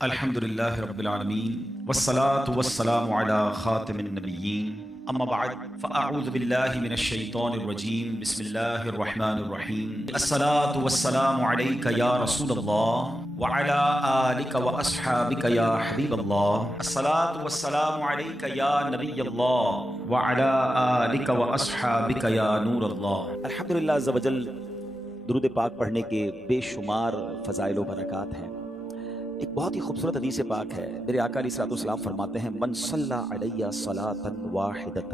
الحمدللہ رب العالمین والصلاة والسلام علی خاتم النبیین اما بعد فاعوذ باللہ من الشیطان الرجیم بسم اللہ الرحمن الرحیم الصلاة والسلام علیک یا رسول اللہ وعلی آلک واصحابک یا حبیب اللہ الصلاة والسلام علیک یا نبی اللہ وعلی آلک واصحابک یا نور اللہ۔ الحمدللہ عز و جل درود پاک پڑھنے کے بے شمار فضائل و برکات ہیں۔ ایک بہت ہی خوبصورت حدیث پاک ہے، میرے آقا علیہ الصلوۃ والسلام فرماتے ہیں من صلی علیہ صلاۃ واحدۃ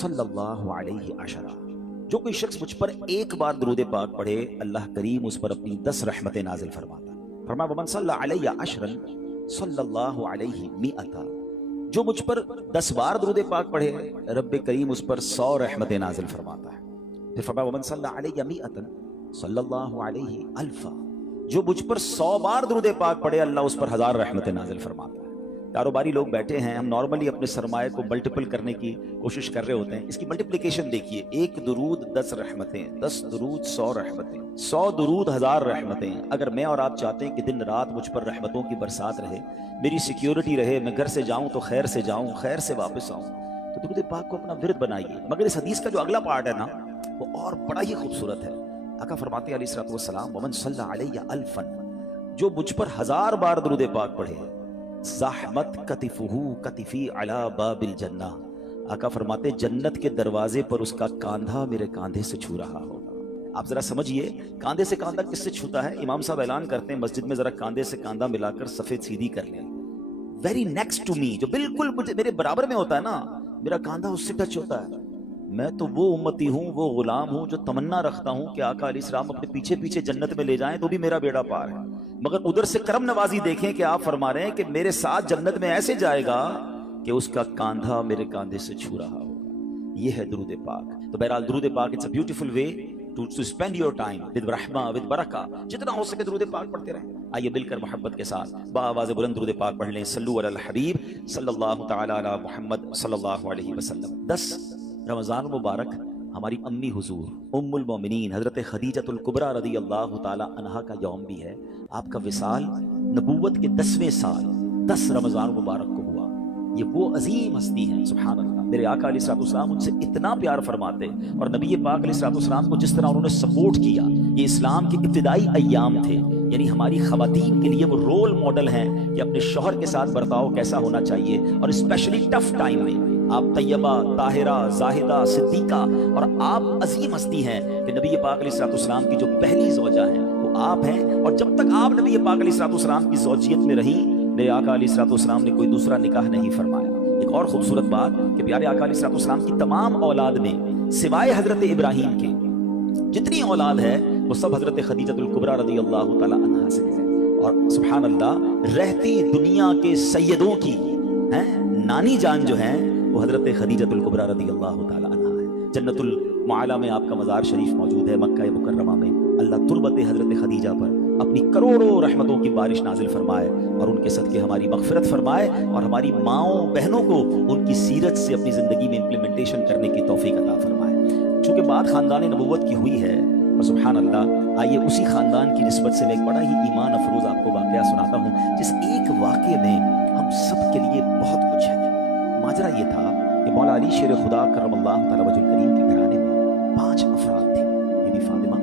صلی اللہ علیہ عشرہ، جو کوئی شخص مجھ پر ایک بار درود پاک پڑھے اللہ کریم اس پر اپنی 10 رحمتیں نازل فرماتا ہے۔ فرمایا ومن صلی علیہ عشرا صلی اللہ علیہ مئۃ، جو مجھ پر 10 بار درود پاک پڑھے رب کریم اس پر 100 رحمتیں نازل فرماتا ہے۔ پھر فرمایا ومن صلی علیہ مئۃ صلی اللہ علیہ الف، جو مجھ پر 100 بار درود پاک پڑھے اللہ اس پر 1000 رحمتیں نازل فرماتا ہے۔ کاروباری لوگ بیٹھے ہیں، ہم نارملی اپنے سرمایہ کو ملٹیپل کرنے کی کوشش کر رہے ہوتے ہیں، اس کی ملٹیپلیکیشن دیکھیے، 1 درود 10 رحمتیں، 10 درود 100 رحمتیں، 100 درود 1000 رحمتیں۔ اگر میں اور آپ چاہتے ہیں کہ دن رات مجھ پر رحمتوں کی برسات رہے، میری سیکیورٹی رہے، میں گھر سے جاؤں تو خیر سے جاؤں، خیر سے واپس آؤں، تو درود پاک کو اپنا ورد بنائیے۔ مگر اس حدیث کا جو اگلا پارٹ ہے نا وہ اور بڑا ہی خوبصورت ہے۔ آقا فرماتے ہیں علیہ الصلوۃ والسلام ومن صلی علیہ الفا، جو مجھ پر 1000 بار درود پاک پڑھے زحمت کتفہ کتفی علی باب الجنہ، آقا فرماتے جنت کے دروازے پر اس کا کاندھا میرے کاندھے سے چھو رہا ہوگا۔ آپ ذرا سمجھئے کاندھے سے کاندھا کس سے چھوتا ہے؟ امام صاحب اعلان کرتے ہیں مسجد میں ذرا کاندھے سے کاندھا ملا کر صفیں سیدھی کر لیں، ویری نیکسٹ ٹو می، جو بالکل میرے برابر میں ہوتا ہے نا، میرا کاندھا اس سے ٹچ ہوتا ہے۔ میں تو وہ امتی ہوں، وہ غلام ہوں جو تمنا رکھتا ہوں کہ آقا علیہ السلام اپنے پیچھے پیچھے جنت میں لے جائیں تو بھی میرا بیڑا پار ہے۔ مگر ادھر سے کرم نوازی دیکھیں کہ آپ فرما رہے ہیں کہ میرے ساتھ جنت میں ایسے جائے گا کہ اس کا کاندھا میرے کاندھے سے چھو رہا ہوگا۔ یہ ہے درود پاک۔ تو بہرحال درود پاک it's a beautiful way to spend your time with رحمہ ود برکہ، جتنا ہو سکے درود پاک پڑھتے رہیں۔ آئیے مل کر محبت کے ساتھ بآواز بلند درود پاک پڑھ لیں۔ صلو علی الحبیب صلی اللہ تعالی علی محمد صلی اللہ علیہ وسلم۔ 10 رمضان مبارک ہماری امی حضور ام المومنین حضرت خدیجہ الکبریٰ رضی اللہ تعالی عنہا کا یوم بھی ہے۔ آپ کا وصال نبوت کے 10ویں سال 10 رمضان مبارک کو ہوا۔ یہ وہ عظیم ہستی ہیں، سبحان اللہ۔ میرے آقا علیہ الصلوۃ والسلام ان سے اتنا پیار فرماتے، اور نبی پاک علیہ الصلوۃ والسلام کو جس طرح انہوں نے سپورٹ کیا، یہ اسلام کے ابتدائی ایام تھے، یعنی ہماری خواتین کے لیے وہ رول ماڈل ہیں کہ اپنے شوہر کے ساتھ برتاؤ کیسا ہونا چاہیے، اور اسپیشلی ٹف ٹائم میں آپ طیبہ، طاہرہ، زاہدہ، صدیقہ، اور آپ عظیم ہستی ہیں کہ نبی پاک علیہ الصلوۃ والسلام کی جو پہلی زوجہ ہیں وہ آپ ہیں، اور جب تک آپ نبی پاک علیہ الصلوۃ والسلام کی زوجیت میں رہیں میرے آقا علیہ الصلوۃ والسلام نے کوئی دوسرا نکاح نہیں فرمایا۔ ایک اور خوبصورت بات کہ پیارے آقا علیہ الصلوۃ والسلام کی تمام اولاد میں سوائے حضرت ابراہیم کے جتنی اولاد ہے وہ سب حضرت خدیجہ الکبریٰ رضی اللہ تعالی عنہا سے ہے، اور سبحان اللہ رہتی دنیا کے سیدوں کی نانی جان جو ہیں وہ حضرت خدیجہ الکبریٰ رضی اللہ تعالی عنہا ہے۔ جنت المعلی میں آپ کا مزار شریف موجود ہے، مکہ مکرمہ میں اللہ تربت حضرت خدیجہ پر اپنی کروڑوں رحمتوں کی بارش نازل فرمائے، اور ان کے صدقے ہماری مغفرت فرمائے، اور ہماری ماؤں بہنوں کو ان کی سیرت سے اپنی زندگی میں امپلیمنٹیشن کرنے کی توفیق عطا فرمائے۔ چونکہ بات خاندان نبوت کی ہوئی ہے اور سبحان اللہ، آئیے اسی خاندان کی نسبت سے میں ایک بڑا ہی ایمان افروز آپ کو واقعہ سناتا ہوں، جس ایک واقعے میں ہم سب کے لیے بہت کچھ ہے۔ ماجرا یہ تھا کہ مولا علی شیر خدا کرم اللہ تعالی وجہ الکریم کے گھرانے میں 5 افراد تھے، بی بی فاطمہ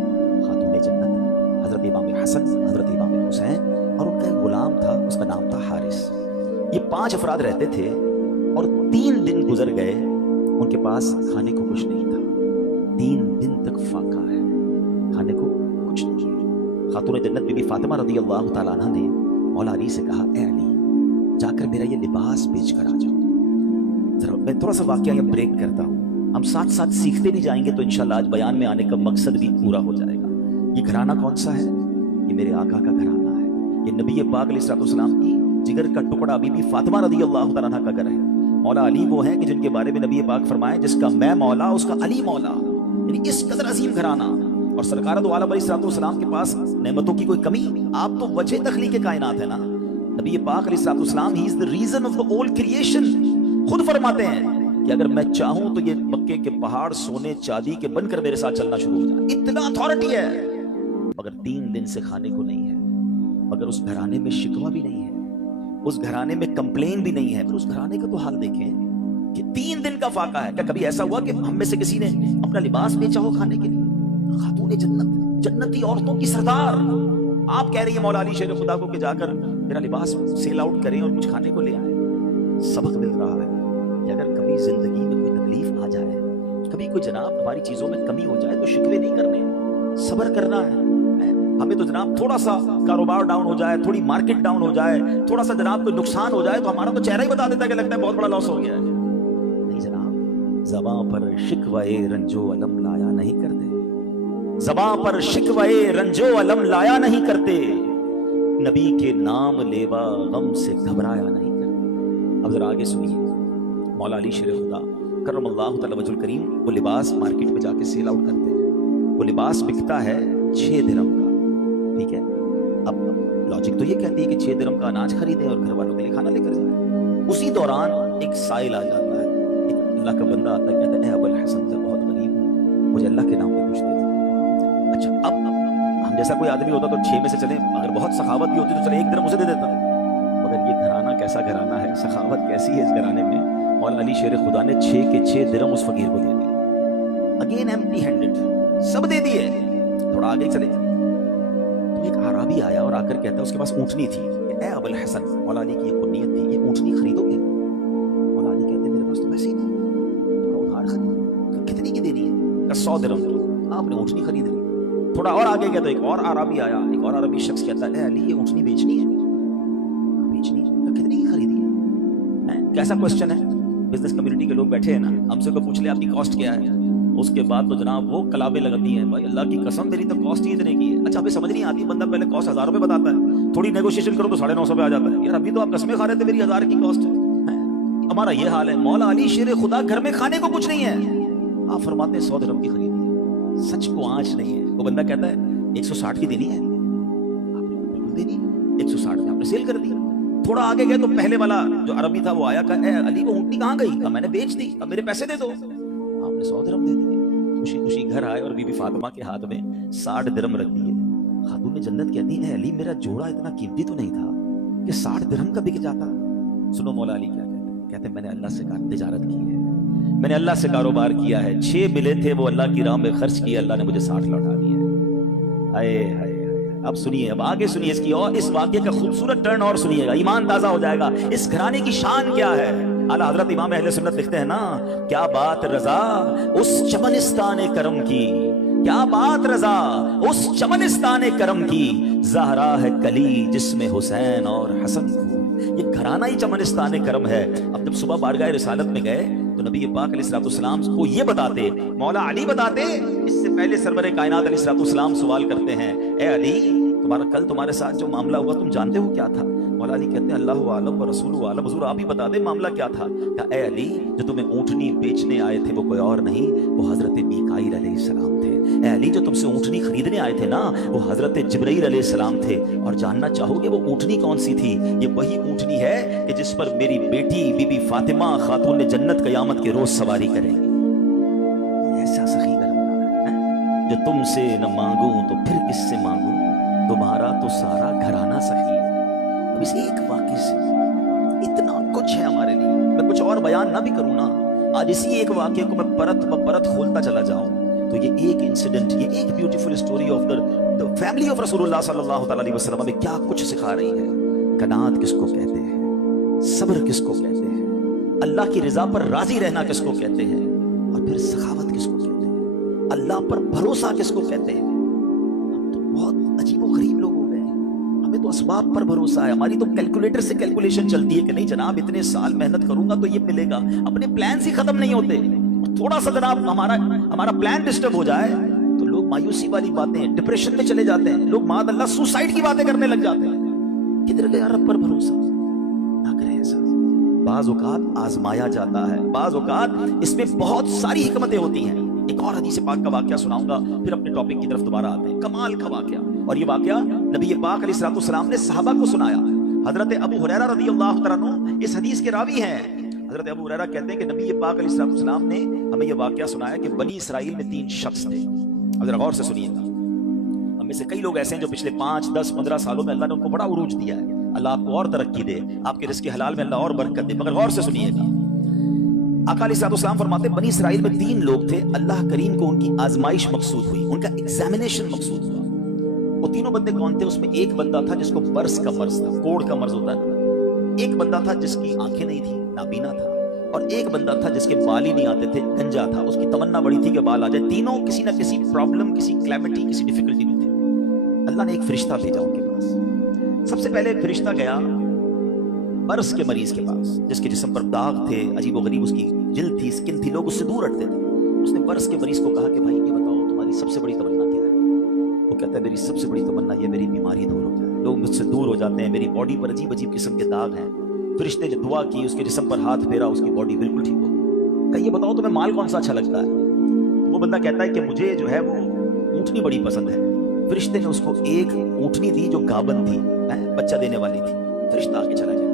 خاتون جنت، حضرت امام حسن، حضرت امام حسین، اور ان کا ایک غلام تھا اس کا نام تھا حارث۔ یہ 5 افراد رہتے تھے، اور 3 دن گزر گئے ان کے پاس کھانے کو کچھ نہیں تھا، 3 دن تک فاقہ ہے، کھانے کو کچھ نہیں۔ خاتون جنت بی بی فاطمہ رضی اللہ تعالیٰ عنہ نے مولا علی سے کہا اے علی جا کر میرا یہ لباس بیچ کر آ جاؤ۔ ذرا میں تھوڑا سا واقعہ یہ بریک کرتا ہوں، ہم ساتھ ساتھ سیکھتے بھی جائیں گے تو انشاءاللہ آج بیان میں آنے کا مقصد بھی پورا ہو جائے گا۔ یہ گھرانہ کون سا ہے؟ یہ میرے آقا کا گھرانہ ہے، یہ نبی پاک علیہ الصلوۃ والسلام کی جگر کا ٹکڑا بی بی فاطمہ رضی اللہ تعالیٰ عنہ کا گھر ہے۔ مولا علی وہ ہیں کہ جن کے بارے میں نبی پاک فرمائے جس کا میں مولا اس کا علی مولا، یعنی اس قدر عظیم گھرانہ، اور سرکار دو عالم علیہ الصلوۃ والسلام کے پاس نعمتوں کی کوئی کمی؟ آپ تو وجہ تخلیق کائنات ہے نا، نبی پاک علیہ الصلوۃ والسلام ہی از the reason of the whole creation۔ خود فرماتے ہیں کہ اگر میں چاہوں تو یہ مکے کے پہاڑ سونے چاندی کے بن کر میرے ساتھ چلنا شروع ہو جائے، اتنا اتھارٹی ہے، مگر 3 دن سے کھانے کو نہیں ہے، مگر اس گھرانے میں شکوہ بھی نہیں ہے۔ اس گھرانے میں کمپلین بھی نہیں ہے، پھر اس گھرانے کا تو حال دیکھیں کہ 3 دن کا فاقہ ہے۔ کیا کبھی ایسا ہوا کہ ہم میں سے کسی نے اپنا لباس بیچا ہو کھانے کے لیے؟ خاتون جنت، جنتی عورتوں کی سردار، آپ کہہ رہی ہیں مولا علی شیر خدا کو کہ جا کر میرا لباس سیل آؤٹ کریں اور کچھ کھانے کو لے آئیں۔ سبق مل رہا ہے کہ اگر کبھی زندگی میں کوئی تکلیف آ جائے، کبھی کوئی جناب ہماری چیزوں میں کمی ہو جائے تو شکوے نہیں کرنے، صبر کرنا ہے۔ ہمیں تو جناب تھوڑا سا کاروبار ڈاؤن ہو جائے، تھوڑی مارکیٹ ڈاؤن ہو جائے، تھوڑا سا جناب کوئی نقصان ہو جائے تو ہمارا تو چہرہ ہی بتا دیتا ہے کہ لگتا ہے بہت بڑا لاس ہو گیا ہے۔ نہیں جناب، زباں پر شکوے رنجو علم لایا نہیں کرتے، زباں پر شکوے رنجو علم لایا نہیں کرتے، نبی کے نام لیوا غم سے گھبرایا نہیں کرتے۔ اب ذرا آگے سنیے، مولا علی شیر خدا کرم اللہ تعالی وجہ الکریم وہ لباس مارکیٹ میں جا کے سیل آؤٹ کرتے ہیں، وہ لباس بکتا ہے 6 درہم کا، ٹھیک ہے۔ اب لاجک تو یہ کہتی ہے کہ 6 درہم کا اناج خریدیں اور گھر والوں کے لیے کھانا لے کر جائیں۔ اسی دوران ایک سائل آ جاتا ہے، ایک اللہ کا بندہ آتا ہے، کہتا ہے اے ابو الحسن، میں بہت غریب ہوں، مجھے اللہ کے نام پہ کچھ دے دو۔ اچھا، اب ہم جیسا کوئی آدمی ہوتا تو 6 میں سے چلے، اگر بہت سخاوت بھی ہوتی تو چلے 1 درہم اسے دے دیتا، مگر یہ گھرانہ کیسا گھرانہ ہے، سخاوت کیسی ہے اس گھرانے میں۔ مولا علی شیر خدا نے 6 کے 6 درہم اس فقیر کو دے دیے، اگین ایمپٹی ہینڈڈ، سب دے دیے۔ تھوڑا آگے چلے تو ایک عربی آیا اور آ کر کہتا ہے، اس کے پاس اونٹنی تھی، کہ اے ابو الحسن، مولا علی کی یہ کنیت تھی، یہ اونٹنی خریدو گے؟ مولا علی کہتے ہیں میرے پاس تو پیسے ہی نہیں، تو ادھار خرید، کتنی کی دینی ہے؟ 100 درہم کی۔ آپ نے اونٹنی خرید لی۔ تھوڑا اور آگے گیا تو ایک اور عربی آیا، ایک اور عربی شخص کہتا ہے اے علی یہ اونٹنی بیچنی ہے؟ بیچنی ہے تو کتنی کی خریدی ہے؟ کیسا کوسچن ہے؟ بزنس کمیونٹی کے لوگ بیٹھے ہیں نا، ہم سے کوئی پوچھ لے آپ کی کاسٹ کیا ہے، اس کے بعد تو جناب وہ کلابیں لگتی ہیں، بھائی اللہ کی قسم میری تو کاسٹ ہی اتنے کی ہے۔ اچھا ہمیں سمجھ نہیں آتی، بندہ پہلے کاسٹ 1000 روپے بتاتا ہے، تھوڑی نیگوشیشن کرو تو 950 پہ آ جاتا ہے، یار ابھی تو آپ قسمیں کھا رہے تھے میری 1000 کی کاسٹ ہے۔ ہمارا یہ حال ہے، مولا علی شیر خدا گھر میں کھانے کو کچھ نہیں ہے، آپ فرماتے ہیں 100 درہم کی خریدی ہے، سچ کو آنچ نہیں ہے۔ وہ بندہ کہتا ہے 160 کی دینی ہے، آپ نے بالکل دینی، 160 میں آپ نے سیل کر دی۔ تھوڑا آگے گئے تو پہلے والا جو عربی تھا وہ آیا، کہا اے علی وہ اونٹنی کہاں گئی؟ کہا میں نے بیچ دی، اب میرے پیسے دے دو۔ آپ نے 100 درہم دے دیے، خوشی خوشی گھر آئے اور بی بی فاطمہ کے ہاتھ میں 60 درہم رکھ دیے۔ خاتون جنت کہتی ہے اے علی میرا جوڑا اتنا قیمتی تو نہیں تھا کہ 60 درہم کا بک جاتا۔ سنو مولا علی کیا کہتے ہیں، کہتے ہیں میں نے اللہ سے تجارت کی ہے، میں نے اللہ سے کاروبار کیا ہے، 6 ملے تھے وہ اللہ کی راہ میں خرچ کیے، اللہ نے مجھے 60 لوٹا دیے۔ ہائے ہائے، اب سنیے، اب آگے سنیے اس کی اور اس واقعے کا خوبصورت ٹرن اور سنیے گا، ایمان تازہ ہو جائے گا۔ اس گھرانے کی شان کیا ہے؟ اعلیٰ حضرت امام اہل سنت لکھتے ہیں نا، کیا بات رضا اس چمنستان کرم کی، کیا بات رضا اس چمنستان کرم کی، زہرا ہے کلی جس میں حسین اور حسن کو۔ یہ گھرانہ ہی چمنستان کرم ہے۔ اب جب صبح بارگاہ رسالت میں گئے تو نبی پاک علیہ السلام کو یہ بتاتے، مولا علی بتاتے، اس سے پہلے سرور کائنات علیہ السلام سوال کرتے ہیں اے علی تمہارا کل تمہارے ساتھ جو معاملہ ہوا تم جانتے ہو کیا تھا؟ مولا علی کہتے ہیں اللہ عالم و رسول عالم، حضور آپ ہی بتا دیں معاملہ کیا تھا۔ کہا اے علی جو تمہیں اونٹنی بیچنے آئے تھے وہ کوئی اور نہیں، وہ حضرت میکائیل علیہ السلام تھے۔ اے علی جو تم سے اونٹنی خریدنے آئے تھے نا وہ حضرت جبرائیل علیہ السلام تھے۔ اور جاننا چاہو گے وہ اونٹنی کون سی تھی؟ یہ وہی اونٹنی ہے کہ جس پر میری بیٹی بی بی فاطمہ خاتون جنت قیامت کے روز سواری کرے گی۔ ایسا سخی گھرانا ہے جو تم سے نہ مانگوں تو پھر کس سے مانگوں، تمہارا تو سارا گھرانہ سخی ہے۔ اب اس ایک واقعے سے اتنا کچھ ہے ہمارے لیے، میں کچھ اور بیان نہ بھی کروں نا، آج اسی ایک واقعے کو میں پرت پرت کھولتا چلا جاؤں تو یہ ایک انسیڈنٹ، یہ ایک beautiful story of the family of رسول اللہ صلی اللہ تعالی علیہ وسلم میں کیا کچھ سکھا رہی ہے۔ قناعت کس کو کہتے ہیں، صبر کس کو کہتے ہیں، اللہ کی رضا پر راضی رہنا کس کو کہتے ہیں، اور پھر سخاوت کس کو کہتے ہیں، اللہ پر بھروسہ کس کو کہتے ہیں۔ ہم تو بہت عجیب و غریب لوگ ہو گئے ہیں، ہمیں تو اسباب پر بھروسہ ہے، ہماری تو کیلکولیٹر سے کیلکولیشن چلتی ہے کہ نہیں جناب اتنے سال محنت کروں گا تو یہ ملے گا، اپنے پلانس ہی ختم نہیں ہوتے۔ تھوڑا سا جناب ہمارا پلان ڈسٹرب ہو جائے تو لوگ مایوسی والی باتیں، ڈپریشن میں چلے جاتے ہیں، لوگ معاذ اللہ سوسائڈ کی باتیں کرنے لگ جاتے ہیں۔ کدھر گیا رب پر بھروسہ؟ نہ کریں ایسا۔ بعض اوقات آزمایا جاتا ہے، بعض اوقات اس میں بہت ساری حکمتیں ہوتی ہیں۔ ایک اور حدیث پاک کا واقعہ سناؤں گا پھر اپنے ٹاپک کی طرف دوبارہ آتے ہیں، کمال کا واقعہ۔ اور یہ واقعہ نبی پاک علیہ السلام نے صحابہ کو سنایا۔ حضرت ابو ہریرہ رضی اللہ تعالیٰ عنہ اس حدیث کے راوی ہیں۔ حضرت ابو ہریرہ کہتے ہیں کہ نبی پاک علیہ السلام نے ہمیں یہ واقعہ سنایا کہ بنی اسرائیل میں 3 شخص تھے۔ اب ذرا غور سے سنیے گا، ہم میں سے کئی لوگ ایسے ہیں جو پچھلے 5 10 15 سالوں میں اللہ نے ان کو بڑا عروج دیا ہے، اللہ آپ کو اور ترقی دے، آپ کے رزق حلال میں اللہ اور برکت دے، مگر غور سے سنیے گا۔ آقا علیہ السلام فرماتے ہیں بنی اسرائیل میں 3 لوگ تھے، اللہ کریم کو ان کی آزمائش مقصود ہوئی، ان کا ایگزامینیشن مقصود ہوا۔ وہ تینوں بندے کون تھے؟ اس میں ایک بندہ تھا جس کو برس کا مرض تھا، کوڑ کا مرض ہوتا ہے، ایک بندہ تھا جس کی آنکھیں نہیں تھی، نابینا تھا، اور ایک بندہ تھا جس کے بال ہی نہیں آتے تھے، گنجا تھا، اس کی تمنا بڑی تھی کہ بال آ جائے۔ تینوں کسی نہ کسی پرابلم، کسی کلیمٹی، کسی ڈیفیکلٹی میں تھے۔ اللہ نے ایک فرشتہ بھیجا ان کے پاس۔ سب سے پہلے ایک فرشتہ گیا برس کے مریض کے پاس، جس کے جسم پر داغ تھے، عجیب و غریب اس کی جلد تھی، سکن تھی، لوگ اس سے دور ہٹتے تھے۔ اس نے برس کے مریض کو کہا کہ بھائی یہ بتاؤ تمہاری سب سے بڑی تمنا کیا ہے؟ وہ کہتا ہے میری سب سے بڑی تمنا یہ میری بیماری دور ہو جائے، لوگ مجھ سے دور ہو جاتے ہیں، میری باڈی پر عجیب عجیب قسم کے داغ ہیں۔ فرشتے نے دعا کی، اس کے جسم پر ہاتھ پھیرا، اس کی باڈی بالکل ٹھیک ہو گئی۔ کہ یہ بتاؤ تمہیں مال کون سا اچھا لگتا ہے؟ وہ بندہ کہتا ہے کہ مجھے جو ہے وہ اونٹنی بڑی پسند ہے۔ فرشتے نے اس کو ایک اونٹنی دی جو گابن تھی، بچہ دینے والی تھی۔ فرشتہ آگے چلا گیا۔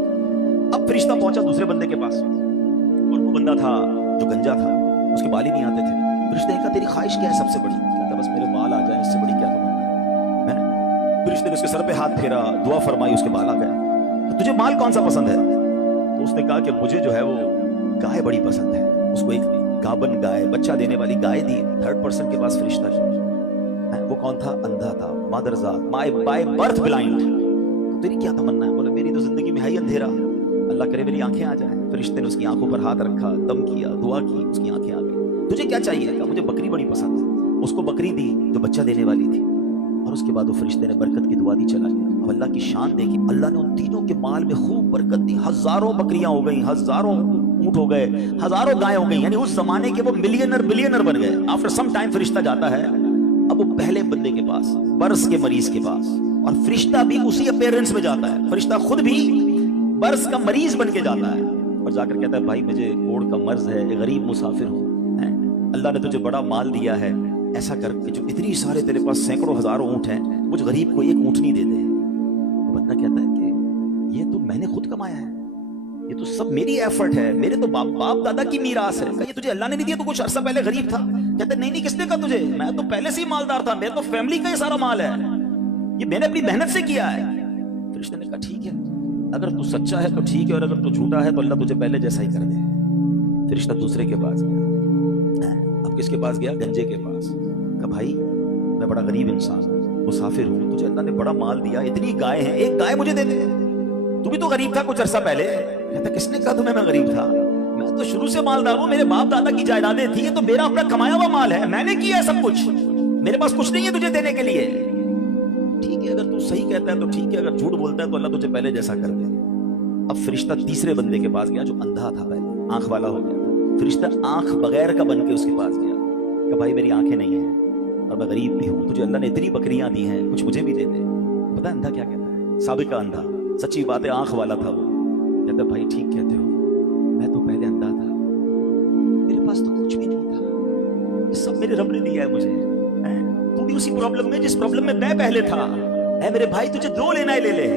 اب فرشتہ پہنچا دوسرے بندے کے پاس، اور وہ بندہ تھا جو گنجا تھا، اس کے بال ہی نہیں آتے تھے۔ فرشتے نے کہا تیری خواہش کیا ہے سب سے بڑی؟ کہتا بس میرے بال آ جائیں، اس سے بڑی کیا تمنا ہے؟ فرشتے نے اس کے سر پہ ہاتھ پھیرا، دعا فرمائی، اس کے بال آ گئے۔ تجھے مال کون سا پسند ہے؟ تو اس نے کہا کہ مجھے جو ہے وہ گائے بڑی پسند ہے۔ اس کو ایک گابن گائے، بچہ دینے والی گائے دی۔ تھرڈ پرسن کے پاس فرشتہ کیا؟ وہ کون تھا؟ اندھا تھا، مادرزاد، بائی برتھ بلائنڈ۔ تیری کیا تمنا ہے؟ بولا میری تو زندگی میں ہے ہی اندھیرا، اللہ کرے میری آنکھیں آ جائیں۔ فرشتے نے اس کی آنکھوں پر ہاتھ رکھا، دم کیا، دعا کی، اس کی آنکھیں آ گئی۔ تجھے کیا چاہیے؟ کہا مجھے بکری بڑی پسند ہے۔ اس کو بکری دی جو بچہ دینے والی تھی، اور اس کے بعد وہ فرشتے نے برکت کی دعا دی، چلا گیا۔ اب اللہ کی شان دیکھی، اللہ نے ان تینوں کے مال میں خوب برکت دی، ہزاروں بکریاں ہو گئیں، ہزاروں اونٹ ہو گئے، ہزاروں گائے ہو گئی، یعنی اس زمانے کے وہ ملینر بلینر بن گئے۔ آفٹر سم ٹائم فرشتہ جاتا ہے اب وہ پہلے بندے کے پاس، برس کے مریض کے پاس، اور فرشتہ بھی اسی اپیرنس میں جاتا ہے، فرشتہ خود بھی برس کا مریض بن کے جاتا ہے، اور جا کر کہتا ہے بھائی مجھے کوڑ کا مرض ہے، غریب مسافر ہوں، اللہ نے تجھے بڑا مال دیا ہے، ایسا کر کہ جو اتنی سارے تیرے پاس سینکڑوں ہزاروں اونٹ ہیں، مجھ غریب کو ایک اونٹنی دے دے۔ وہ بندہ کہتا ہے کہ یہ تو میں نے خود کمایا ہے، یہ تو سب میری ایفرٹ ہے، میرے تو باپ دادا کی میراث ہے۔ کہ یہ تجھے اللہ نے نہیں دیا؟ تو کچھ عرصہ پہلے غریب تھا۔ کہتا ہے نہیں کس نے کہا تجھے؟ میں تو پہلے سے ہی مالدار تھا، میرے تو فیملی کا یہ سارا مال ہے، یہ میں نے اپنی محنت سے کیا ہے۔ فرشتے نے کہا ٹھیک ہے، اگر تو سچا ہے تو ٹھیک ہے، اور اگر تو جھوٹا ہے تو اللہ تجھے پہلے جیسا ہی کر دے۔ فرشتہ دوسرے کے پاس گیا۔ اب کس کے پاس گیا؟ گنجے کے پاس۔ کہ بھائی میں بڑا غریب انسان ہوں، مسافر ہوں، تجھے اللہ نے بڑا مال دیا، اتنی گائے ہیں، ایک گائے مجھے دے دے، تو بھی تو غریب تھا کچھ عرصہ پہلے۔ کہتا کس نے کہا تمہیں میں غریب تھا؟ میں تو شروع سے مالدار ہوں، میرے باپ دادا کی جائیدادیں تھی، یہ تو میرا اپنا کمایا ہوا مال ہے، میں نے کیا ہے سب کچھ، میرے پاس کچھ نہیں ہے تجھے دینے کے لیے۔ ٹھیک ہے اگر تو صحیح کہتا ہے تو ٹھیک ہے، اگر جھوٹ بولتا ہے تو اللہ تجھے پہلے جیسا کر دے۔ اب فرشتہ تیسرے بندے کے پاس گیا جو اندھا تھا، پہلے آنکھ والا ہو گیا تھا۔ فرشتہ آنکھ بغیر کا بن کے اس کے پاس گیا کہ بھائی میری آنکھیں نہیں ہیں اور میں غریب بھی ہوں، تجھے اللہ نے اتنی بکریاں دی ہیں، کچھ مجھے بھی دے دے۔ پتہ ہے اندھا کیا کہتا ہے؟ سابقہ اندھا، سچی بات ہے، آنکھ والا تھا وہ۔ کہتا ہے بھائی ٹھیک کہتے ہو، میں تو پہلے اندھا تھا، میرے پاس تو کچھ بھی نہیں تھا، یہ سب میرے رب نے دیا ہے مجھے۔ تو بھی اسی پرابلم میں جس پرابلم میں پہلے تھا، اے میرے بھائی تجھے جو لینا ہے لے لے،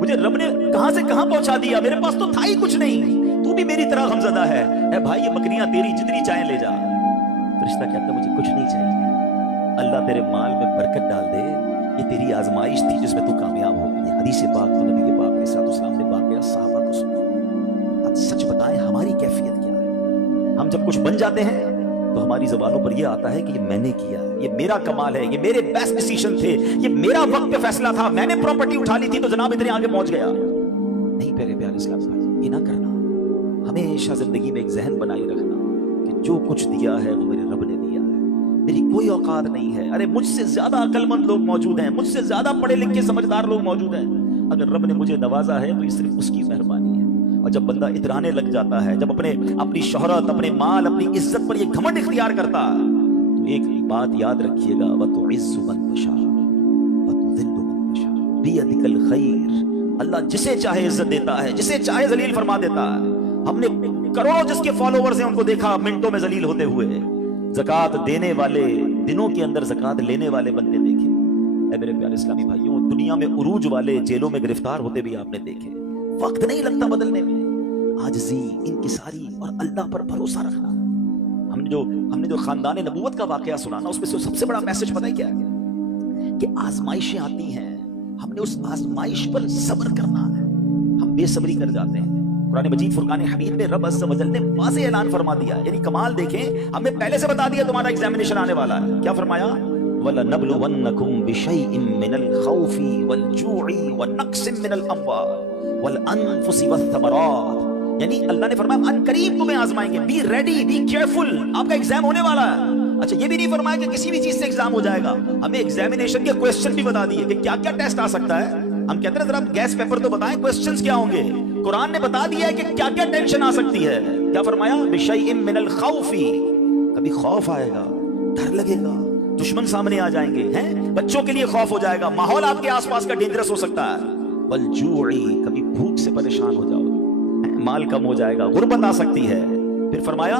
مجھے رب نے کہاں سے کہاں پہنچا دیا، میرے پاس تو تھا ہی کچھ نہیں، تو بھی میری طرح غمزدہ ہے، اے بھائی یہ بکریاں تیری، جتنی چاہیں لے جا۔ فرشتہ کہتا ہے مجھے کچھ نہیں چاہیے، اللہ تیرے مال میں برکت ڈال دے، یہ تیری آزمائش تھی جس میں تو کامیاب ہو گئی۔ حدیث پاک تو نبی پاک علیہ السلام نے واقعہ صحابہ کو سنا۔ اب سچ بتائیں ہماری کیفیت کیا ہے؟ ہم جب کچھ بن جاتے ہیں تو ہماری زبانوں پر یہ آتا ہے کہ یہ میں نے کیا ہے، یہ میرا کمال ہے، یہ میرے بیسٹ ڈیسیشن تھے، یہ میرا وقت پہ فیصلہ تھا، میں نے پراپرٹی اٹھا لی تھی تو جناب اتنے آگے پہنچ گیا۔ نہیں پیارے پیارے اسلام بھائی، یہ نہ کرنا۔ ہمیشہ زندگی میں ایک ذہن بنائی رکھنا کہ جو کچھ دیا ہے وہ میرے رب نے دیا ہے، میری کوئی اوقات نہیں ہے۔ ارے مجھ سے زیادہ عقل مند لوگ موجود ہیں، مجھ سے زیادہ پڑھے لکھے سمجھدار لوگ موجود ہیں، اگر رب نے مجھے نوازا ہے تو یہ صرف اس کی مہربانی ہے۔ اور جب بندہ اترانے لگ جاتا ہے، جب اپنی شہرت، اپنے مال، اپنی عزت پر یہ گھمنڈ اختیار کرتا ہے، تو ایک بات یاد رکھیے گا، وَتُعِزُّ مَن تَشَاءُ وَتُذِلُّ مَن تَشَاءُ بِيَدِكَ الْخَيْرُ۔ اللہ جسے چاہے عزت دیتا ہے، جسے چاہے ذلیل فرما دیتا ہے۔ ہم نے کروڑوں جس کے فالوورز ہیں ان کو دیکھا منٹوں میں ذلیل ہوتے ہوئے، زکوٰۃ دینے والے دنوں کے اندر زکوٰۃ لینے والے بندے دیکھے۔ اے میرے پیارے اسلامی بھائیوں، دنیا میں عروج والے جیلوں میں گرفتار ہوتے بھی آپ نے دیکھے، وقت نہیں لگتا بدلنے میں۔ عاجزی، انکساری اور اللہ پر بھروسہ رکھنا۔ ہم نے جو خاندان نبوت کا واقعہ سنا نا، اس میں سے سب سے بڑا میسج پتہ ہے کیا ہے؟ کہ آزمائشیں آتی ہیں، ہم نے اس آزمائش پر صبر کرنا ہے۔ بے صبری کر جاتے ہیں۔ قرآن مجید فرقان حمید میں رب عز و جل نے واضح اعلان فرما دیا، یعنی کمال دیکھیں، ہمیں پہلے سے بتا دیا تمہارا ایگزامینیشن آنے والا ہے۔ کیا فرمایا؟ وَلَنَبْلُوَنَّكُمْ بِشَيْءٍ مِّنَ الْخَوْفِ وَالْجُوعِ وَنَقْصٍ مِّنَ الْأَمْوَالِ وَالْأَنفُسِ وَالثَّمَرَاتِ، یعنی اللہ نے فرمایا ان قریب تمہیں آزمائیں گے، بی ریڈی، بی کیئرفل، آپ کا ایگزام ہونے والا ہے۔ اچھا یہ بھی نہیں فرمایا کہ کسی بھی چیز سے ایگزام ہو جائے گا، ہمیں ایگزامینیشن کے کوسچن بھی بتا دیے کہ کیا کیا ٹیسٹ آ سکتا ہے۔ ہم کہتے ہیں ذرا گیس پیپر تو بتائیں کوسچنز کیا ہوں گے، قرآن نے بتا دیا ہے کہ کیا کیا ٹینشن آ سکتی ہے۔ کیا فرمایا؟ بِشَيْءٍ مِّنَ الْخَوْفِ، کبھی خوف آئے گا، ڈر لگے گا، دشمن سامنے آ جائیں گے، ہیں بچوں کے لیے خوف ہو جائے گا، ماحول آپ کے آس پاس کا ڈینجرس ہو سکتا ہے۔ وَالْجُوعِ، کبھی بھوک سے پریشان ہو جاؤ گے، مال کم ہو جائے گا، غربت آ سکتی ہے۔ پھر فرمایا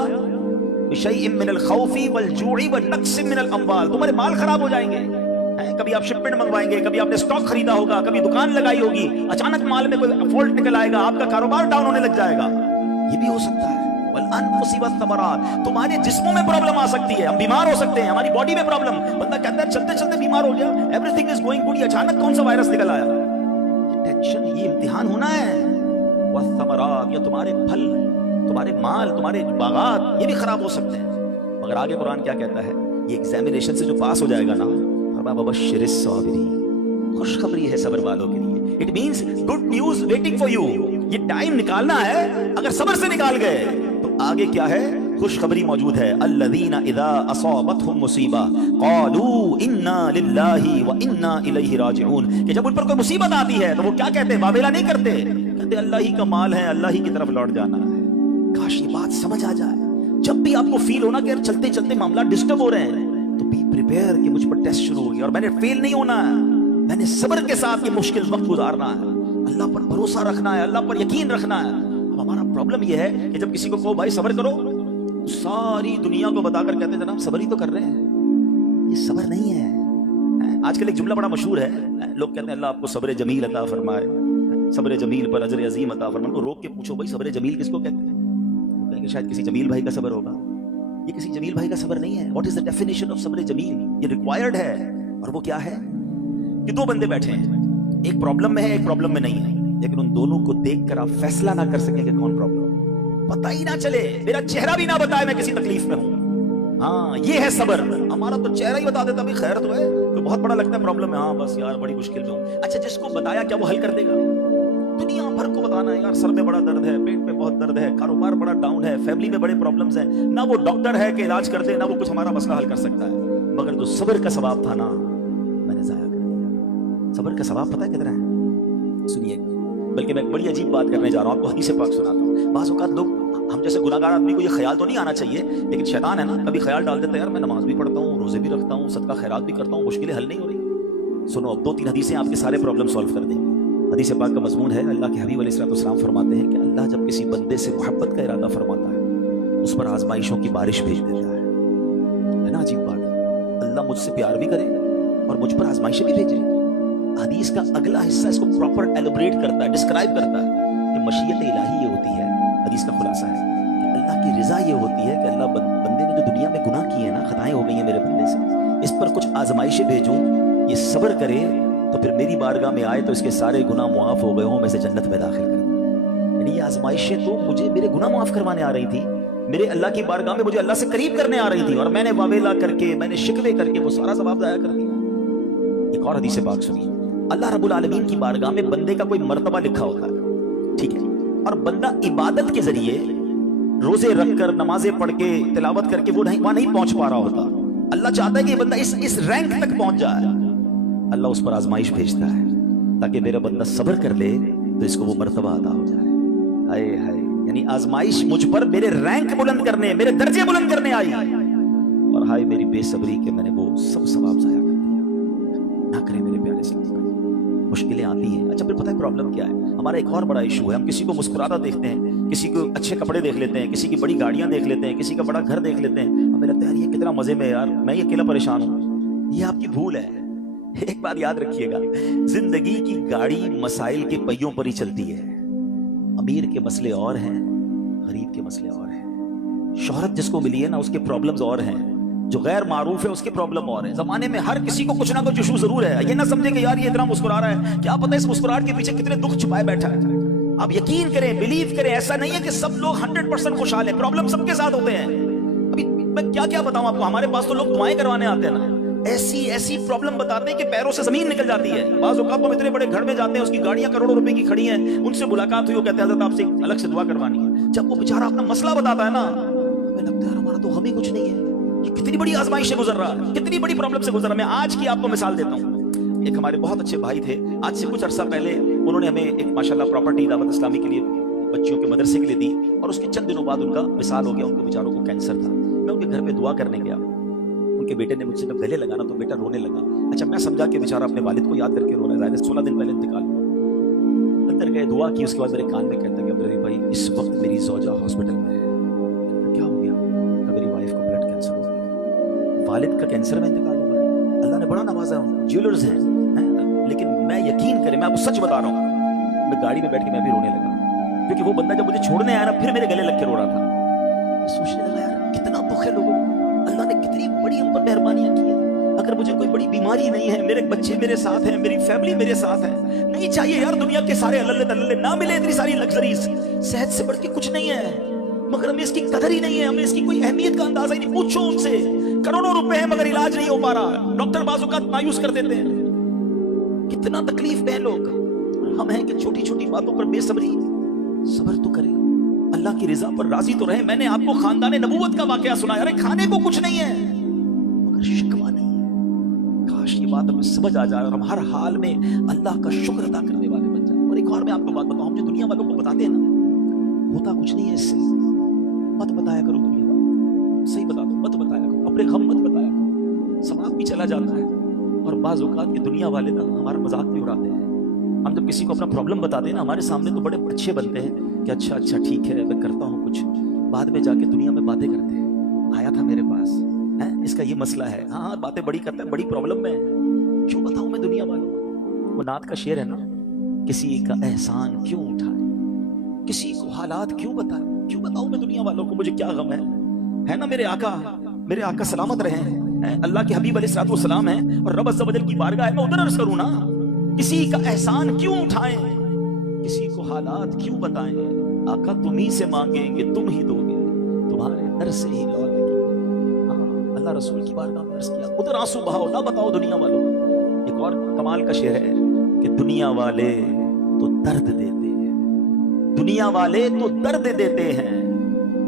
بِشَيْءٍ مِّنَ الْخَوْفِ وَالْجُوعِ وَنَقْصٍ مِّنَ الْأَمْوَالِ، تمہارے مال خراب ہو جائیں گے، کبھی آپ شپمنٹ منگوائیں گے، کبھی آپ نے سٹاک خریدا ہوگا، کبھی دکان لگائی ہوگی، اچانک مال میں کوئی فالٹ نکل آئے گا، آپ کا کاروبار ڈاؤن ہونے لگ جائے گا، یہ بھی ہو سکتا ہے۔ وَالْأَنفُسِ وَالثَّمَرَاتِ، تمہارے جسموں میں پرابلم آ سکتی ہے، ہم بیمار ہو سکتے ہیں، ہماری باڈی میں پرابلم، بندہ کہتا ہے چلتے چلتے بیمار ہو گیا، every thing is going good, اچانک کون سا وائرس نکل آیا، یہ ٹینشن، یہ امتحان ہونا ہے۔ وَالثَّمَرَاتِ، یا تمہارے پھل، تمہارے مال، تمہارے باغات، یہ بھی خراب ہو سکتے ہیں۔ مگر آگے قرآن کیا کہتا ہے؟ یہ ایگزامینیشن سے جو پاس ہو جائے گا نا، وَبَشِّرِ الصَّابِرِينَ، خوشخبری ہے صبر والوں کے لیے، it means good news waiting for you, یہ ٹائم نکالنا ہے، اگر صبر سے نکال گئے تو آگے کیا ہے؟ خوشخبری موجود ہے۔ الذین اذا اصابتهم مصیبہ قالوا انا للہ وانا الیہ راجعون، کہ جب ان پر کوئی مصیبت آتی ہے تو وہ کیا کہتے ہیں؟ واویلا نہیں کرتے، کہتے اللہ ہی کا مال ہے، اللہ ہی کی طرف لوٹ جانا ہے۔ کاش یہ بات سمجھ آ جائے، جب بھی آپ کو فیل ہونا کہ چلتے چلتے معاملات ڈسٹرب ہو رہے ہیں تو بی پریپیئر کہ مجھ پر ٹیسٹ شروع ہو گیا اور میں نے فیل نہیں ہونا ہے، میں نے صبر کے ساتھ یہ مشکل وقت گزارنا ہے، اللہ پر بھروسہ رکھنا ہے، اللہ پر یقین رکھنا ہے۔ اب ہمارا پرابلم یہ ہے کہ جب کسی کو کہو بھائی صبر کرو، ساری دنیا کو بتا کر کہتے ہیں جناب صبر ہی تو کر رہے ہیں، یہ صبر نہیں ہے۔ آج کل ایک جملہ بڑا مشہور ہے، لوگ کہتے ہیں اللہ آپ کو صبر جمیل عطا فرمائے، صبر جمیل پر اجر عظیم عطا فرمائے۔ ان کو روک کے پوچھو بھائی صبر جمیل کس کو کہتے ہیں؟ وہ کہیں گے شاید کسی جمیل بھائی کا صبر ہوگا، یہ کسی جمیل بھائی کا صبر نہیں ہے۔ What is the definition of صبر جمیل؟ یہ ریکوائرڈ ہے، اور وہ کیا ہے کہ دو بندے بیٹھے ہیں، ایک پرابلم میں ہے ایک پرابلم میں نہیں ہے، لیکن ان دونوں کو دیکھ کر آپ فیصلہ نہ کر سکیں کہ کون پرابلم، پتہ ہی نہ چلے، میرا چہرہ بھی نہ بتائے میں کسی تکلیف میں ہوں۔ ہاں یہ ہے صبر، ہمارا تو چہرہ ہی بتا دیتا بھی خیر تو ہے، کوئی بہت بڑا لگتا ہے پرابلم ہے، ہاں بس یار بڑی مشکل میں ہوں۔ اچھا جس کو بتایا کیا وہ حل کر دے گا؟ دنیا بھر کو بتانا ہے یار سر میں بڑا درد ہے، پیٹ میں بہت درد ہے، کاروبار بڑا ڈاؤن ہے، فیملی میں بڑے پرابلمز ہیں، نہ وہ ڈاکٹر ہے کہ علاج کر دے، نہ وہ کچھ ہمارا مسئلہ حل کر سکتا ہے، مگر جو صبر کا ثواب تھا نا میں نے ضائع کر دیا۔ صبر کا ثواب پتہ ہے کتنا ہے؟ سنیے، بلکہ میں ایک بڑی عجیب بات کرنے جا رہا ہوں، آپ کو حدیث پاک سناتا ہوں۔ بعض اوقات لوگ، ہم جیسے گناہگار آدمی کو یہ خیال تو نہیں آنا چاہیے، لیکن شیطان ہے نا، کبھی خیال ڈال دیتا ہے یار میں نماز بھی پڑھتا ہوں، روزے بھی رکھتا ہوں، صدقہ خیرات بھی کرتا ہوں، مشکلیں حل نہیں ہو رہی۔ سنو اب 2-3 حدیثیں آپ کے سارے پرابلم سالو کر دیں گے۔ حدیث پاک کا مضمون ہے، اللہ کے حبیب علیہ السلام فرماتے ہیں کہ اللہ جب کسی بندے سے محبت کا ارادہ فرماتا ہے اس پر آزمائشوں کی بارش بھیج دیتا ہے نا، عجیب بات ہے، اللہ مجھ سے پیار بھی کرے اور مجھ پر آزمائشیں بھی بھیجے۔ حدیث کا اگلا حصہ اس کو پراپر ایلوبریٹ کرتا ہے، ڈسکرائب کرتا ہے کہ مشیت الہی یہ ہوتی ہے، حدیث کا خلاصہ ہے کہ اللہ کی رضا یہ ہوتی ہے کہ اللہ بندے نے جو دنیا میں گناہ کیے ہیں نا، خطائیں ہو گئی ہیں میرے بندے سے، اس پر کچھ آزمائشیں بھیجوں، یہ صبر کرے تو پھر میری بارگاہ میں آئے تو اس کے سارے گناہ معاف ہو گئے ہوں، میں سے جنت میں داخل کر دوں۔ یعنی یہ آزمائشیں تو مجھے میرے گناہ معاف کروانے آ رہی تھی، میرے اللہ کی بارگاہ میں مجھے اللہ سے قریب کرنے آ رہی تھی، اور میں نے واویلا کر کے، میں نے شکوے کر کے وہ سارا ثواب ضائع کر دیا۔ ایک اور حدیث پاک سنیے، اللہ رب العالمین کی بارگاہ میں بندے کا کوئی مرتبہ لکھا ہوتا ہے، ٹھیک ہے، اور بندہ عبادت کے ذریعے روزے رکھ کر، نمازیں پڑھ کے، تلاوت کر کے وہ وہاں نہیں پہنچ پا رہا ہوتا، اللہ چاہتا ہے کہ یہ بندہ اس رینک تک پہنچ جائے، اللہ اس پر آزمائش بھیجتا ہے تاکہ میرا بندہ صبر کر لے تو اس کو وہ مرتبہ عطا ہو جائے۔ ہائے ہائے، یعنی آزمائش مجھ پر میرے رینک بلند کرنے، میرے درجے بلند کرنے آئی، اور ہائے میری بے صبری کہ میں نے وہ سب ثواب ضائع کر دیا۔ نہ کرے میرے پیارے اسلام بھائی، مشکلیں آتی ہیں۔ اچھا پھر پتہ ہے پرابلم کیا ہے؟ ہمارا ایک اور بڑا ایشو ہے، ہم کسی کو مسکراتا دیکھتے ہیں، کسی کو اچھے کپڑے دیکھ لیتے ہیں، کسی کی بڑی گاڑیاں دیکھ لیتے ہیں، کسی کا بڑا گھر دیکھ لیتے ہیں، ہمیں لگتا ہے یار یہ کتنا مزے میں ہے یار، میں یہ اکیلا پریشان ہوں۔ یہ آپ کی بھول ہے۔ ایک بات یاد رکھیے گا، زندگی کی گاڑی مسائل کے پہیوں پر ہی چلتی ہے۔ امیر کے مسئلے اور ہیں، غریب کے مسئلے اور ہیں، شہرت جس کو ملی ہے نا اس کے پرابلمز اور ہیں، جو غیر معروف ہے اس کے پرابلم اور ہیں۔ زمانے میں ہر کسی کو کچھ نہ کچھ ایشو ضرور ہے، یہ نہ سمجھے کہ یار یہ اتنا مسکرا رہا ہے، کیا پتہ اس مسکراہٹ کے پیچھے کتنے دکھ چھپائے بیٹھا ہے۔ آپ یقین کریں، بلیو کریں، ایسا نہیں ہے کہ سب لوگ 100% خوشحال ہیں، پرابلم سب کے ساتھ ہوتے ہیں۔ ابھی میں کیا بتاؤں آپ کو، ہمارے پاس تو لوگ دعائیں کروانے آتے ہیں نا، ایسی پرابلم بتاتے ہیں کہ پیروں سے زمین نکل جاتی ہے۔ بعض اوقات ہم اتنے بڑے گھر میں جاتے ہیں، اس کی گاڑیاں کروڑوں روپے کی کھڑی ہیں، ان سے ملاقات ہوئی، وہ کہتے ہیں حضرت آپ سے الگ سے دعا کروانی ہے۔ جب وہ بیچارہ اپنا مسئلہ بتاتا ہے نا، ہمیں لگتا ہے ہمارا تو ہمیں کچھ نہیں ہے، یہ کتنی بڑی آزمائش سے گزر رہا ہے، کتنی بڑی پرابلم سے گزر رہا ہے۔ میں آج کی آپ کو مثال دیتا ہوں۔ ایک ہمارے بہت اچھے بھائی تھے، آج سے کچھ عرصہ پہلے انہوں نے ہمیں ایک ماشاءاللہ پراپرٹی دعوت اسلامی کے لیے بچیوں کے مدرسے کے لیے دی، اور اس کے چند دنوں بعد ان کا وصال ہو گیا۔ ان کو بیچاروں کو کینسر تھا۔ میں ان کے گھر پہ دعا کرنے گیا، ان کے بیٹے نے مجھ سے جب گلے لگا نا تو بیٹا رونے لگا۔ اچھا میں سمجھا کہ بیچارہ اپنے والد کو یاد کر کے رو رہا ہے، 16 دن پہلے انتقال ہوا۔ اندر گئے، دعا کی، اس کے بعد میرے کان میں کہتا کہ عبدالعزیز بھائی اس وقت میری زوجہ ہاسپٹل میں ہے۔ میں نے کہا کیا ہو گیا؟ میری وائف کو بلڈ کینسر ہو گیا۔ والد کا کینسر میں انتقال ہوا ہے، اللہ نے بڑا نوازا ہے، جیولرز ہیں، لیکن میں یقین کریں، میں آپ کو سچ بتا رہا ہوں، میں گاڑی میں بیٹھ کے میں بھی رونے لگا، کیونکہ وہ بندہ جب مجھے چھوڑنے آیا نا پھر میرے گلے لگ کے رو رہا تھا۔ میں سوچنے لگا یار کتنا دکھ ہے لوگوں کو، اللہ نے کتنی بڑی ہم پر مہربانیاں کی ہیں۔ اگر مجھے کوئی بڑی بیماری نہیں ہے، میرے بچے میرے ساتھ ہیں، میری فیملی میرے ساتھ ہے، نہیں چاہیے یار دنیا کے سارے اللہ اللہ نہ ملے اتنی ساری لگژریز، صحت سے بڑھ کے کچھ نہیں ہے، مگر ہمیں اس کی قدر ہی نہیں ہے، ہمیں اس کی کوئی اہمیت کا اندازہ ہی نہیں۔ پوچھو ان سے، کروڑوں روپے ہیں مگر علاج نہیں ہو پا رہا، ڈاکٹر بعض اوقات مایوس کر دیتے ہیں۔ کتنا تکلیف میں لوگ، ہم ہیں کہ چھوٹی چھوٹی باتوں پر بے صبری۔ صبر تو کریں، اللہ کی رضا پر راضی تو رہیں۔ میں نے آپ کو خاندان نبوت کا واقعہ سنایا، ارے کھانے کو کچھ نہیں ہے مگر شکوہ نہیں ہے۔ کاش یہ بات ہمیں سمجھ آ جائے اور ہم ہر حال میں اللہ کا شکر ادا کرنے والے بن جائیں۔ اور ایک اور میں آپ کو بات بتاؤں، ہم جو دنیا والوں کو بتاتے ہیں نا، ہوتا کچھ نہیں ہے اس سے، مت بتایا کرو دنیا والوں، صحیح بتا دو، مت بتایا کرو، اپنے غم مت بتایا کرو، ثواب بھی چلا جاتا ہے۔ اور بعض اوقات یہ دنیا والے نا ہمارا مذاق بھی اڑاتے ہیں۔ ہم جب کسی کو اپنا پرابلم بتاتے ہیں نا، ہمارے سامنے تو بڑے اچھے بنتے ہیں کہ اچھا ٹھیک ہے میں کرتا ہوں کچھ، بعد میں جا کے دنیا میں باتیں کرتے ہیں، آیا تھا میرے پاس ہے، اس کا یہ مسئلہ ہے، ہاں باتیں بڑی کرتا ہے، بڑی پرابلم میں کیوں بتاؤں میں دنیا والوں کو۔ وہ نعت کا شعر ہے نا، کسی کا احسان کیوں اٹھائے، کسی کو حالات کیوں بتائے، کیوں بتاؤں میں دنیا والوں کو مجھے کیا غم ہے نا۔ میرے آقا سلامت رہے ہیں، اللہ کے حبیب علیہ الصلوۃ والسلام ہیں، اور رب عز و جل کی بارگاہ میں ادھر عرض کروں نا، کسی کا احسان کیوں اٹھائیں، کسی کو حالات کیوں بتائیں، آقا تم ہی سے مانگیں گے تم ہی دو گے، تمہارے در سے ہی لو لگے۔ ہاں اللہ رسول کی بارگاہ میں عرض کیا، ادھر آنسو بہاؤ، نہ بتاؤ دنیا والوں کو۔ ایک اور کمال کا شعر ہے کہ دنیا والے تو درد دیتے ہیں، دنیا والے تو درد دیتے ہیں،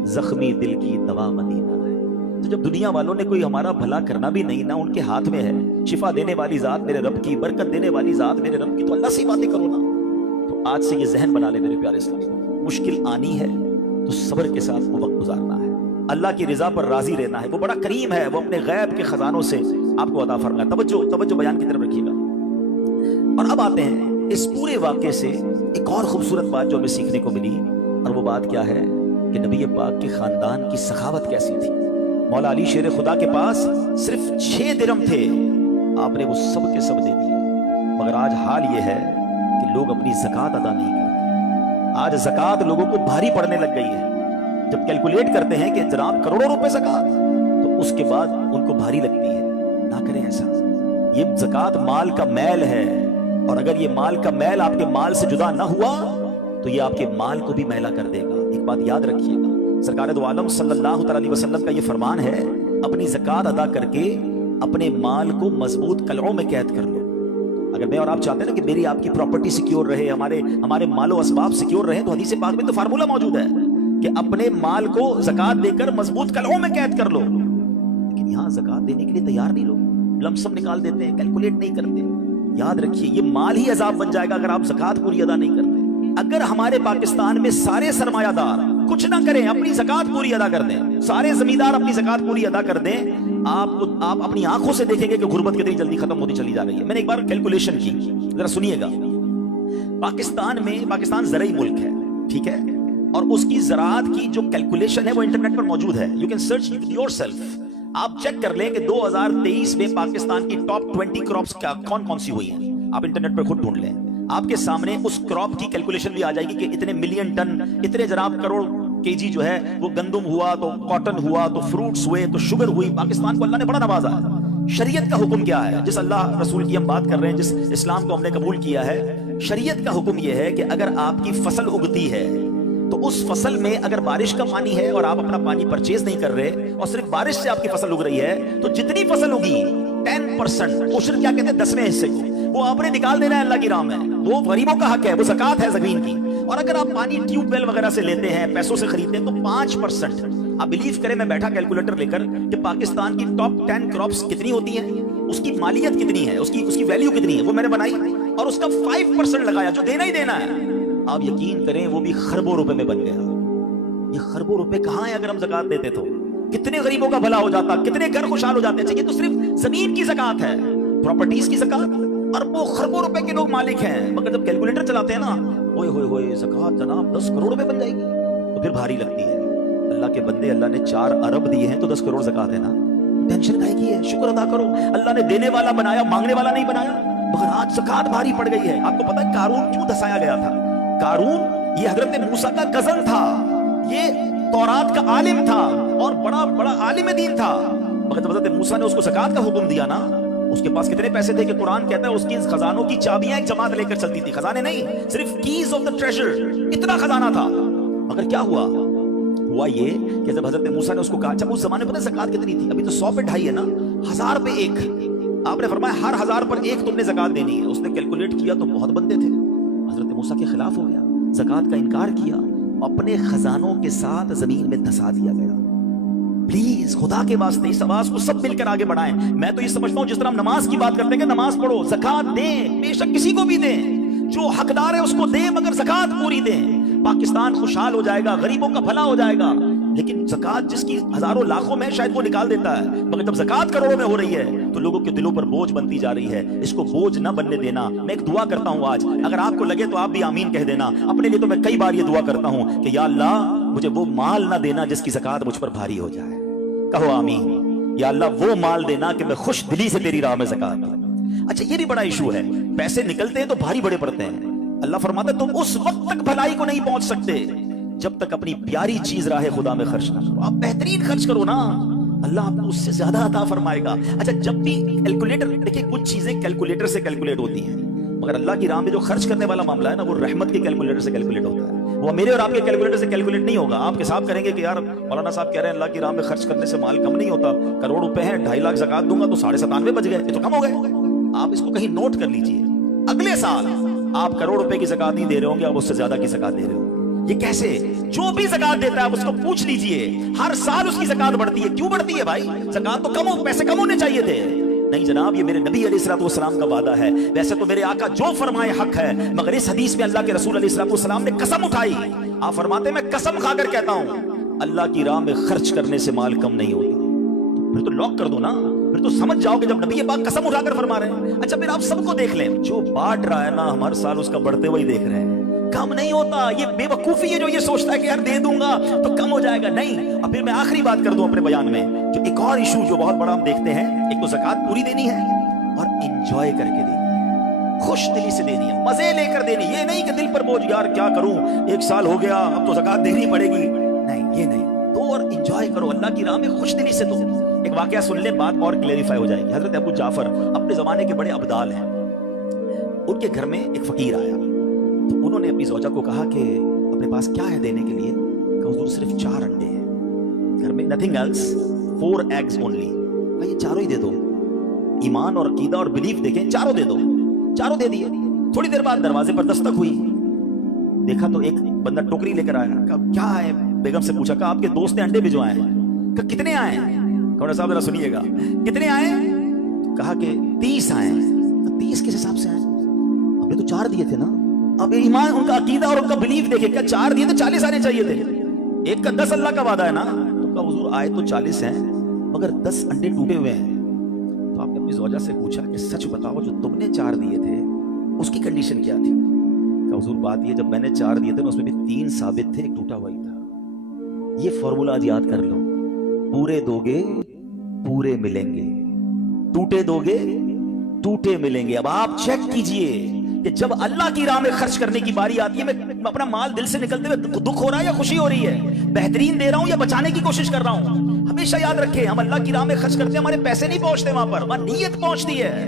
زخمی دل کی دوا مدینہ ہے۔ تو جب دنیا والوں نے کوئی ہمارا بھلا کرنا بھی نہیں نا ان کے ہاتھ میں ہے، شفا دینے والی ذات میرے رب کی، برکت دینے والی ذات میرے رب کی، تو اللہ سے باتیں کرو نا۔ تو آج سے یہ ذہن بنا لے میرے پیارے اسلامی، مشکل آنی ہے تو صبر کے ساتھ وہ وقت گزارنا ہے، اللہ کی رضا پر راضی رہنا ہے، وہ بڑا کریم ہے، وہ اپنے غیب کے خزانوں سے آپ کو عطا فرمائے۔ توجہ بیان کی طرف رکھیے گا۔ اور اب آتے ہیں اس پورے واقعے سے ایک اور خوبصورت بات جو ہمیں سیکھنے کو ملی، اور وہ بات کیا ہے کہ نبی پاک کے خاندان کی سخاوت کیسی تھی۔ مولا علی شیر خدا کے پاس صرف 6 درہم تھے، آپ نے وہ سب کے سب دے دیے، مگر آج حال یہ ہے کہ لوگ اپنی زکوٰۃ ادا نہیں کرتے۔ آج زکوٰۃ لوگوں کو بھاری پڑنے لگ گئی ہے، جب کیلکولیٹ کرتے ہیں کہ جناب کروڑوں روپے زکوٰۃ، تو اس کے بعد ان کو بھاری لگتی ہے۔ نہ کریں ایسا، یہ زکوٰۃ مال کا میل ہے، اور اگر یہ مال کا میل آپ کے مال سے جدا نہ ہوا تو یہ آپ کے مال کو بھی میلا کر دے گا۔ ایک بات یاد رکھیے گا، سرکار دو عالم صلی اللہ علیہ وسلم کا یہ فرمان ہے، اپنی زکوٰۃ ادا کر کے اپنے مال کو مضبوط قلعوں میں قید کر لو۔ اگر میں اور آپ چاہتے ہیں نا کہ میری آپ کی پراپرٹی سیکیور رہے، ہمارے مال و اسباب سیکیور رہے، تو حدیث پاک میں تو فارمولہ موجود ہے کہ اپنے مال کو زکوٰۃ دے کر مضبوط قلعوں میں قید کر لو۔ لیکن یہاں زکوٰۃ دینے کے لیے تیار نہیں لوگ، لم سم نکال دیتے ہیں، کیلکولیٹ نہیں کرتے۔ یاد رکھیے یہ مال ہی عذاب بن جائے گا اگر آپ زکوٰۃ پوری ادا نہیں کرتے۔ اگر ہمارے پاکستان میں سارے سرمایہ دار کچھ نہ کریں، اپنی زکوٰۃ پوری ادا کر دیں، سارے زمیندار اپنی زکوٰۃ پوری ادا کر دیں، آپ اپنی آنکھوں سے دیکھیں گے کہ غربت کتنی جلدی ختم ہوتی چلی جا رہی ہے۔ میں نے ایک بار کیلکولیشن کی، ذرا سنیے گا۔ پاکستان زرعی ملک ہے، ٹھیک ہے، اور اس کی زراعت کی جو کیلکولیشن ہے وہ انٹرنیٹ پر موجود ہے، you can search your self. آپ چیک کر لیں کہ 2023 میں پاکستان کی ٹاپ 20 کراپس کون سی ہوئی ہیں، آپ انٹرنیٹ پر خود ڈھونڈ لیں، آپ کے سامنے اس کراپ کی کیلکولیشن بھی آ جائے گی کہ اتنے ملین ٹن، اتنے جناب کروڑ کے جی جو ہے وہ گندم ہوا، تو کاٹن ہوا، تو فروٹس ہوئے، تو شوگر ہوئی۔ پاکستان کو اللہ نے بڑا نوازا ہے۔ شریعت کا حکم کیا ہے؟ جس اللہ رسول کی ہم بات کر رہے ہیں، جس اسلام کو ہم نے قبول کیا ہے، شریعت کا حکم یہ ہے کہ اگر آپ کی فصل اگتی ہے تو اس فصل میں اگر بارش کا پانی ہے اور آپ اپنا پانی پرچیز نہیں کر رہے اور صرف بارش سے آپ کی فصل اگ رہی ہے تو جتنی فصل ہوگی 10% عشر کیا کہتے ہیں 10ویں حصے کو وہ آپ نے نکال دینا ہے اللہ کی راہ میں. وہ غریبوں کا حق ہے, وہ زکات ہے زمین کی. اور اگر آپ پانی ٹیوب ویل وغیرہ سے لیتے ہیں, پیسوں سے خریدتے ہیں, تو 5%. آپ بلیو کریں, میں بیٹھا کیلکولیٹر لے کر کہ پاکستان کی ٹاپ 10 کراپس کتنی ہوتی ہیں, اس کی مالیت کتنی ہے, اس کی ویلیو کتنی ہے, وہ میں نے بنائی اور اس کا 5% لگایا جو دینا ہی دینا ہے. آپ یقین کریں وہ بھی خربوں روپے میں بن گیا. یہ خربوں روپے کہاں ہیں اگر ہم زکات دیتے تو کتنے غریبوں کا بھلا ہو جاتا, کتنے گھر خوشحال ہو جاتے. یہ تو صرف زمین کی زکات ہے, پراپرٹیز کی زکات, اربوں خربوں روپے کے لوگ مالک ہیں. مگر جب کیلکولیٹر چلاتے ہیں نا, ہوئے ہوئے ہوئے زکات جناب 10 کروڑ روپے بن جائے گی, تو پھر بھاری لگتی ہے. اللہ کے بندے, اللہ نے 4 ارب دیے ہیں تو 10 کروڑ زکات ہے نا, ٹینشن کائے کی ہے, شکر ادا کرو. اللہ نے دینے والا بنایا, مانگنے والا نہیں بنایا. مگر آج زکات بھاری پڑ گئی ہے. آپ کو پتا ہے قارون کیوں دھسایا گیا تھا؟ قارون یہ حضرت موسیٰ کا کزن تھا, یہ تورات کا عالم تھا اور بڑا عالم دین تھا. مگر جب حضرت موسیٰ نے اس کو زکات کا حکم دیا نا, اس کے پاس کتنے پیسے تھے کہ قرآن کہتا ہے اس کی خزانوں کی چابیاں ایک جماعت لے کر چلتی تھی. خزانے نہیں, صرف کیز آف دا ٹریجر, اتنا خزانہ تھا. مگر کیا ہوا یہ کہ جب حضرت موسیٰ نے اس کو کہا, جب اس زمانے پر زکات کتنی تھی, ابھی تو 100 پہ 2.5 ہے نا, 1000 پہ 1. آپ نے فرمایا ہر 1000 پر 1 تم نے زکات دینی ہے. اس نے کیلکولیٹ کیا تو بہت بندے تھے. حضرت موسیٰ کے خلاف ہو گیا, زکات کا انکار کیا, اپنے خزانوں کے ساتھ زمین میں دھسا دیا گیا. پلیز خدا کے واسطے اس آواز کو سب مل کر آگے بڑھائیں. میں تو یہ سمجھتا ہوں جس طرح ہم نماز کی بات کرتے ہیں کہ نماز پڑھو, زکات دیں, بے شک کسی کو بھی دیں, جو حقدار ہے اس کو دیں, مگر زکات پوری دیں. پاکستان خوشحال ہو جائے گا, غریبوں کا بھلا ہو جائے گا. لیکن زکات جس کی ہزاروں لاکھوں میں شاید وہ نکال دیتا ہے, مگر جب زکات کروڑوں میں ہو رہی ہے تو لوگوں کے دلوں پر بوجھ بنتی جا رہی ہے. اس کو بوجھ نہ بننے دینا. میں ایک دعا کرتا ہوں آج, اگر آپ کو لگے تو آپ بھی آمین کہہ دینا. اپنے لیے تو میں کئی بار یہ دعا کرتا ہوں کہ یا اللہ مجھے وہ مال نہ دینا جس کی زکات مجھ پر بھاری ہو جائے. کہو آمین. یا اللہ وہ مال دینا کہ میں خوش دلی سے تیری راہ میں زکات دوں. اچھا یہ بھی بڑا ایشو ہے, پیسے نکلتے ہیں تو بھاری بڑے پڑتے ہیں. اللہ فرماتا ہے تم اس وقت تک بھلائی کو نہیں پہنچ سکتے جب تک اپنی پیاری چیز راہ خدا میں خرچ نہ کرو. آپ بہترین خرچ کرو نا, اللہ آپ کو اس سے زیادہ عطا فرمائے گا. اچھا جب بھی کیلکولیٹر, دیکھیں کچھ چیزیں کیلکولیٹر سے کیلکولیٹ ہوتی ہیں, مگر اللہ کی راہ میں جو خرچ کرنے والا معاملہ ہے نا, وہ رحمت کے کیلکولیٹر سے کیلکولیٹ ہوتا ہے. وہ میرے اور آپ کے کیلکولیٹر سے کیلکولیٹ نہیں ہوگا. آپ حساب کریں گے کہ یار مولانا صاحب کہہ رہے ہیں اللہ کی راہ میں خرچ کرنے سے مال کم نہیں ہوتا, کروڑ روپے ہیں, 2.5 لاکھ زکات دوں گا تو 97.5 بچ گئے, یہ تو کم ہو گئے. آپ اس کو کہیں نوٹ کر لیجئے, اگلے سال آپ کروڑ روپے کی زکات نہیں دے رہے ہوں گے, آپ اس سے زیادہ کی زکات دے رہے ہوں. یہ کیسے؟ جو بھی زکات دیتا ہے آپ اس کو پوچھ لیجئے, ہر سال اس کی زکات بڑھتی ہے. کیوں بڑھتی ہے بھائی؟ زکات تو کم ہو, پیسے کم ہونے چاہیے تھے. نہیں جناب, یہ میرے نبی علیہ السلام کا وعدہ ہے. ویسے تو میرے آقا جو فرمائے حق ہے, مگر اس حدیث میں اللہ کے رسول علیہ السلام نے قسم اٹھائی. آپ فرماتے ہیں میں قسم کھا کر کہتا ہوں اللہ کی راہ میں خرچ کرنے سے مال کم نہیں ہوتا. پھر تو لاک کر دو نا, پھر تو سمجھ جاؤ کہ جب نبی پاک قسم اٹھا کر فرما رہے ہیں. اچھا پھر آپ سب کو دیکھ لیں, جو بانٹ رہا ہے نا, ہم ہر سال اس کا بڑھتے ہوئے دیکھ رہے ہیں, کم نہیں ہوتا. یہ بے وقوفی ہے جو یہ سوچتا ہے کہ یار دے دوں گا تو کم ہو جائے گا. نہیں. اور پھر میں آخری بات کر دوں اپنے بیان میں, جو ایک اور ایشو جو بہت بڑا ہم دیکھتے ہیں, ایک تو زکات پوری دینی ہے اور انجوائے کر کے دینی ہے, خوش دلی سے دینی ہے, مزے لے کر دینی. یہ نہیں کہ دل پر بوجھ, یار کیا کروں 1 سال ہو گیا اب تو زکات دینی پڑے گی. نہیں, یہ نہیں. تو اور انجوائے کرو, اللہ کی راہ میں خوش دلی سے دو. ایک واقعہ سن لیں, بات اور کلیریفائی ہو جائے گی. حضرت ابو جعفر اپنے زمانے کے بڑے ابدال ہیں. ان کے گھر میں ایک فقیر آیا تو انہوں نے اپنی زوجہ کو کہا کہ اپنے پاس کیا ہے دینے کے لیے؟ کہ حضور صرف 4 انڈے ہیں گھر میں, nothing else, 4 eggs only. یہ چاروں ہی دے دو. ایمان اور عقیدہ اور بلیف دیکھیں, چاروں دے دو. چاروں دے دیے. تھوڑی دیر بعد دروازے پر دستک ہوئی, دیکھا تو ایک بندہ ٹوکری لے کر آیا. کہا کیا ہے؟ بیگم سے پوچھا, کہا آپ کے دوست نے انڈے بھجوائے ہیں. کہا کتنے آئے ہیں؟ کھوڑا صاحب ذرا سنیے گا, کتنے آئے؟ کہا کہ 30 آئے ہیں. 30 کس حساب سے آئے؟ ہم نے تو 4 دیے تھے نا. اب ایمان, ان کا عقیدہ اور ان کا بلیف دیکھے, کیا 4 دیے تو 40 آنے چاہیے تھے. ایک کا 10 اللہ کا وعدہ ہے نا. تو کہا حضور آئے تو 40 ہیں مگر 10 انڈے ٹوٹے ہوئے ہیں. تو آپ نے اپنی زوجہ سے پوچھا کہ سچ بتاؤ, جو تم نے 4 دیے تھے اس کی کنڈیشن کیا تھی؟ کہ حضور بات یہ, جب میں نے 4 دیے تھے اس میں بھی 3 ثابت تھے, 1 ٹوٹا ہوا ہی تھا. یہ فارمولا آج یاد کر لو, پورے دو گے پورے ملیں گے, ٹوٹے دو گے ٹوٹے ملیں گے. اب آپ چیک کیجئے کہ جب اللہ کی راہ میں خرچ کرنے کی باری آتی ہے, میں اپنا مال دل سے نکلتے ہوئے دکھ ہو رہا ہے یا خوشی ہو رہی ہے, بہترین دے رہا ہوں یا بچانے کی کوشش کر رہا ہوں. ہمیشہ یاد رکھیں, ہم اللہ کی راہ میں خرچ کرتے ہیں, ہمارے پیسے نہیں پہنچتے وہاں پر, ہماری نیت پہنچتی ہے.